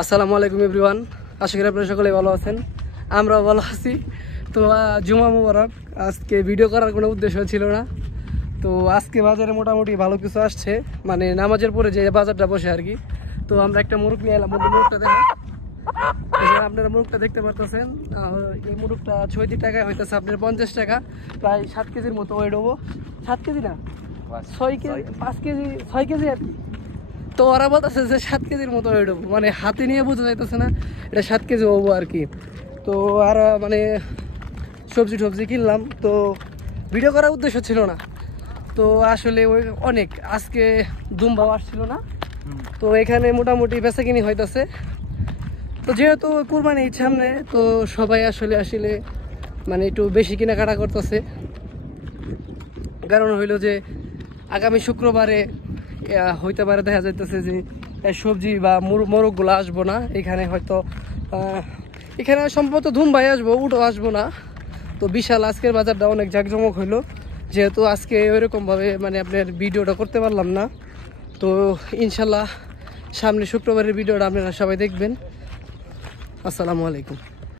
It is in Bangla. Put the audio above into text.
আসসালামু আলাইকুম এভরিওয়ান, আশা করি আপনারা সকলেই ভালো আছেন। আমরাও ভালো আছি। তো জুমা মুবারক। আজকে ভিডিও করার কোনো উদ্দেশ্য ছিল না। তো আজকে বাজারে মোটামুটি ভালো কিছু আসছে, মানে নামাজের পরে যে বাজারটা বসে আর কি। তো আমরা একটা মুরগ নিয়ে এলাম। মুরগটা দেখেন, আপনারা মুরগটা দেখতে পারতেছেন। এই মুরগটা 36 টাকায় হইতেছে আপনার 50 টাকা, প্রায় 7 কেজির মতো ওয়েট হবো। 7 কেজি না, 6 কেজি, 5 কেজি, 6 কেজি আর কি। তো ওরা বলতেছে যে 7 কেজির মতো ওয়েট হবো, মানে হাতে নিয়ে বোঝা যাইতেছে না এটা 7 কেজি হবো আর কি। তো আর মানে সবজি কিনলাম। তো ভিডিও করার উদ্দেশ্য ছিল না। তো আসলে ওই অনেক আজকে দুম্বাও আসছিল না। তো এখানে মোটামুটি বেচাকিনি হইতেছে। তো যেহেতু কুরবানি ঈদ সামনে, তো সবাই আসলে মানে একটু বেশি কেনাকাটা করতেছে। কারণ হইলো যে আগামী শুক্রবারে হইতে পারে দেখা যাইতেছে যে সবজি বা মোরগগুলো আসবো না এখানে, হয়তো এখানে সম্ভবত ধুমভাই আসবো, উঠো আসবো না। তো বিশাল আজকের বাজারটা অনেক জাঁকজমক হইলো, যেহেতু আজকে ওইরকমভাবে মানে আপনার ভিডিওটা করতে পারলাম না। তো ইনশাল্লাহ সামনে শুক্রবারের ভিডিওটা আপনারা সবাই দেখবেন। আসসালামু আলাইকুম।